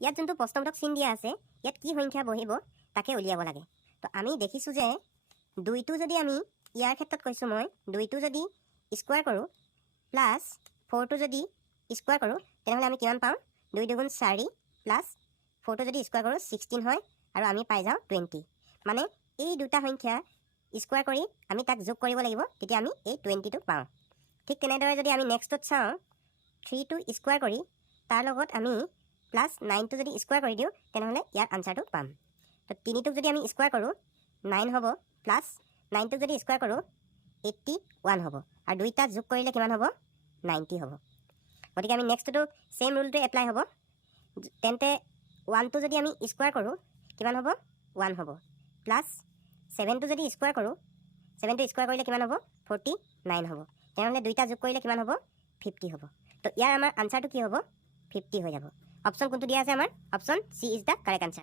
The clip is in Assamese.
ইয়াত যোনটো প্ৰশ্নবোধক চিন দিয়া আছে ইয়াত কি সংখ্যা বহিব তাকে উলিয়াব লাগে। তো আমি দেখিছোঁ যে 2টো যদি আমি ইয়াৰ ক্ষেত্ৰত কৈছোঁ মই 2টো যদি স্কুৱাৰ কৰোঁ প্লাছ 4টো যদি স্কুৱাৰ কৰোঁ তেনেহ'লে আমি কিমান পাওঁ 2 দুগুণ 4 প্লাছ 4টো যদি স্কুৱাৰ কৰোঁ 16 হয় আৰু আমি পাই যাওঁ 20। মানে এই দুটা সংখ্যা স্কুৱাৰ কৰি আমি তাক যোগ কৰিব লাগিব, তেতিয়া আমি এই 20টো পাওঁ। ঠিক তেনেদৰে যদি আমি নেক্সটত চাওঁ 3টো স্কুৱাৰ কৰি তাৰ লগত আমি প্লাছ 9টো যদি স্কুৱাৰ কৰি দিওঁ তেনেহ'লে ইয়াৰ আনচাৰটো পাম। তো 3টোক যদি আমি স্কুৱাৰ কৰোঁ 9 হ'ব প্লাছ 9টোক যদি স্কুৱাৰ কৰোঁ 81 হ'ব আৰু দুইটা যোগ কৰিলে কিমান হ'ব 90 হ'ব। গতিকে আমি নেক্সটটো ছেইম ৰুলটো এপ্লাই হ'ব। তেন্তে 1টো যদি আমি স্কুৱাৰ কৰোঁ কিমান হ'ব 1 হ'ব প্লাছ 7টো যদি স্কুৱাৰ কৰোঁ 7টো স্কুৱাৰ কৰিলে কিমান হ'ব 49 হ'ব। তেনেহ'লে দুইটা যোগ কৰিলে কিমান হ'ব 50 হ'ব। তো ইয়াৰ আমাৰ আনচাৰটো কি হ'ব 50 হৈ যাব। অপশ্যন কোনটো দিয়া আছে আমাৰ option C is the correct answer.